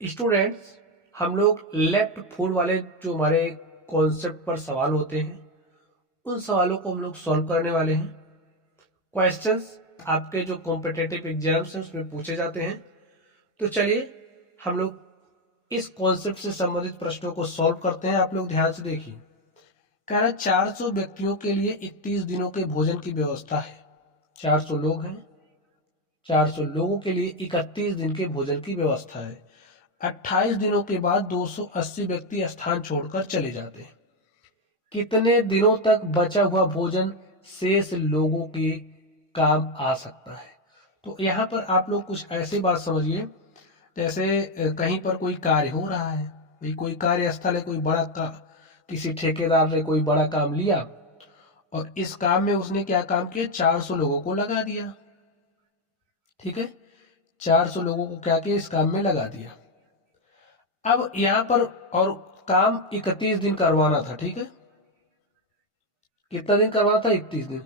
Students, हम लोग left foot वाले जो हमारे कॉन्सेप्ट पर सवाल होते हैं उन सवालों को हम लोग सॉल्व करने वाले हैं। क्वेश्चंस आपके जो कॉम्पिटिटिव एग्जाम्स हैं उसमें पूछे जाते हैं। तो चलिए हम लोग इस कॉन्सेप्ट से संबंधित प्रश्नों को सॉल्व करते हैं। आप लोग ध्यान से देखिए। कह रहा 400 व्यक्तियों के लिए 31 दिनों के भोजन की व्यवस्था है। 400 लोग हैं, 400 लोगों के लिए 31 दिन के भोजन की व्यवस्था है। 28 दिनों के बाद 280 व्यक्ति स्थान छोड़कर चले जाते हैं। कितने दिनों तक बचा हुआ भोजन शेष लोगों के काम आ सकता है? तो यहाँ पर आप लोग कुछ ऐसी बात समझिए, जैसे कहीं पर कोई कार्य हो रहा है, भाई कोई कार्यस्थल है, कोई बड़ा किसी ठेकेदार ने कोई बड़ा काम लिया और इस काम में उसने क्या काम किया, 400 लोगों को लगा दिया। ठीक है, 400 लोगों को क्या किया, इस काम में लगा दिया। अब यहां पर और काम 31 दिन करवाना था। ठीक है, कितना दिन करवाना था, 31 दिन।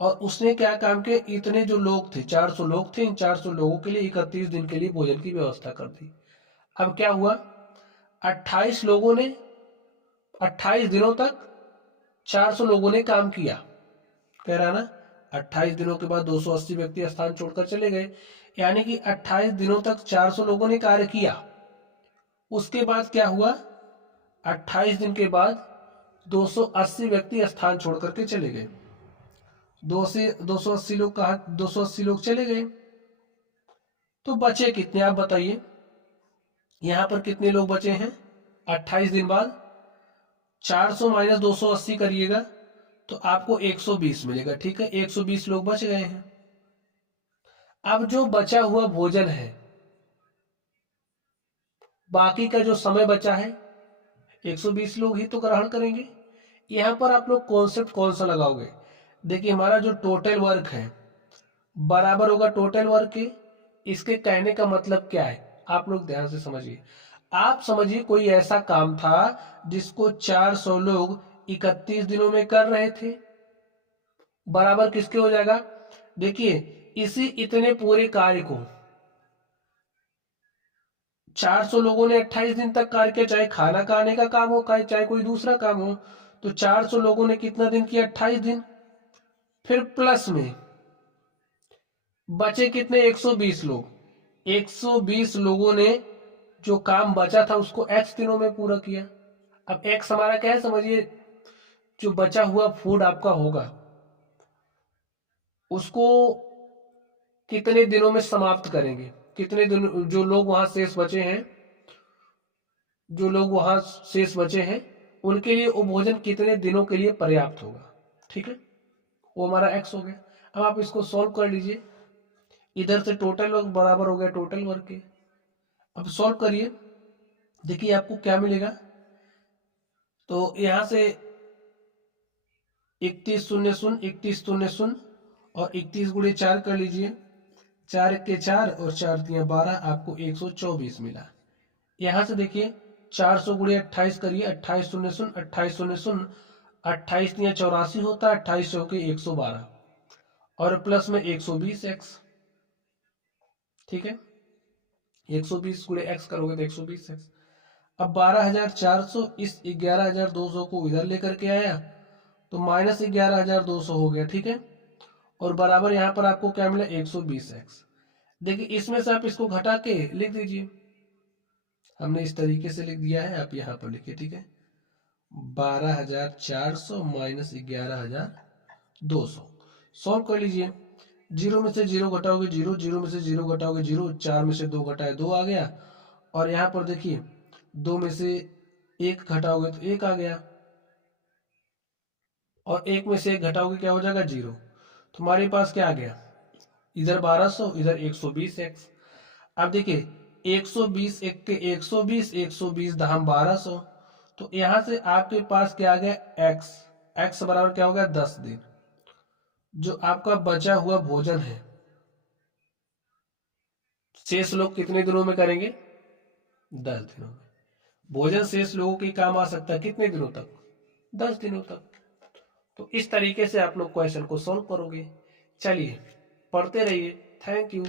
और उसने क्या काम किया, इतने जो लोग थे, 400 लोग थे, इन 400 लोगों के लिए 31 दिन के लिए भोजन की व्यवस्था कर दी। अब क्या हुआ, 28 लोगों ने 28 दिनों तक 400 लोगों ने काम किया। कह रहा ना, 28 दिनों के बाद 280 व्यक्ति स्थान छोड़कर चले गए, यानी कि 28 दिनों तक 400 लोगों ने कार्य किया। उसके बाद क्या हुआ, 28 दिन के बाद 280 व्यक्ति स्थान छोड़ करके चले गए। 280 लोग कहा, 280 लोग चले गए, तो बचे कितने आप बताइए। यहां पर कितने लोग बचे हैं 28 दिन बाद, 400 माइनस 280 करिएगा तो आपको 120 मिलेगा। ठीक है, 120 लोग बच गए हैं। अब जो बचा हुआ भोजन है, बाकी का जो समय बचा है, 120 लोग ही तो ग्रहण करेंगे। यहां पर आप लोग कॉन्सेप्ट कौन सा लगाओगे, देखिए हमारा जो टोटल वर्क है बराबर होगा टोटल वर्क के। इसके कहने का मतलब क्या है, आप लोग ध्यान से समझिए। आप समझिए कोई ऐसा काम था जिसको 400 लोग 31 दिनों में कर रहे थे, बराबर किसके हो जाएगा, देखिए इसी इतने पूरे कार्य को 400 लोगों ने 28 दिन तक कार्य किया, चाहे खाना खाने का काम हो, चाहे कोई दूसरा काम हो। तो 400 लोगों ने कितना दिन किया, 28 दिन। फिर प्लस में बचे कितने, 120 लोग। 120 लोगों ने जो काम बचा था उसको x दिनों में पूरा किया। अब x हमारा क्या है, समझिए जो बचा हुआ फूड आपका होगा उसको कितने दिनों में समाप्त करेंगे, कितने दिन जो लोग वहां शेष बचे हैं, जो लोग वहां शेष बचे हैं उनके लिए वो भोजन कितने दिनों के लिए पर्याप्त होगा। ठीक है, वो हमारा x हो गया। अब आप इसको सॉल्व कर लीजिए, इधर से टोटल वर्क बराबर हो गया टोटल वर्क के। अब सॉल्व करिए, देखिए आपको क्या मिलेगा। तो यहां से 31 शून्य शून्य 31 शून्य शून्य और 31 गुणे 4 कर लीजिए, 4 के 4 और 4 तिया 12, आपको 124 मिला। यहां से देखिए 400 गुणे 28 करिए, 28 शून्य शून्य 28 शून्य शून्य 28 तिया 84 होता है, 28 के 112 और प्लस में 120x। ठीक है, 120 गुणे x करोगे तो 120x। अब 12,400 इस 11,200 को इधर लेकर के आया तो माइनस 11,200 हो गया। ठीक है, और बराबर यहां पर आपको क्या मिला, 120x। देखिए इसमें से आप इसको घटा के लिख दीजिए, हमने इस तरीके से लिख दिया है, आप यहां पर लिखिए। ठीक है, 12,400 माइनस 11,200 सॉल्व कर लीजिए। जीरो में से जीरो घटाओगे जीरो, जीरो में से जीरो घटाओगे जीरो, 4 में से 2 घटाए 2 आ गया। और यहां पर देखिए 2 में से 1 घटाओगे तो 1 आ गया, और 1 में से 1 घटाओगे क्या हो जाएगा, 0। तुम्हारे पास क्या आ गया, इधर 1200 इधर 120x। अब देखिए 120 एक के 120, 120 दहम 1200, तो यहां से आपके पास क्या आ गया, x। x बराबर क्या हो गया, 10 दिन। जो आपका बचा हुआ भोजन है शेष लोग कितने दिनों में करेंगे, 10 दिनों में। भोजन शेष लोगों के काम आ सकता है कितने दिनों तक, 10 दिनों तक। तो इस तरीके से आप लोग क्वेश्चन को सॉल्व करोगे। चलिए पढ़ते रहिए, थैंक यू।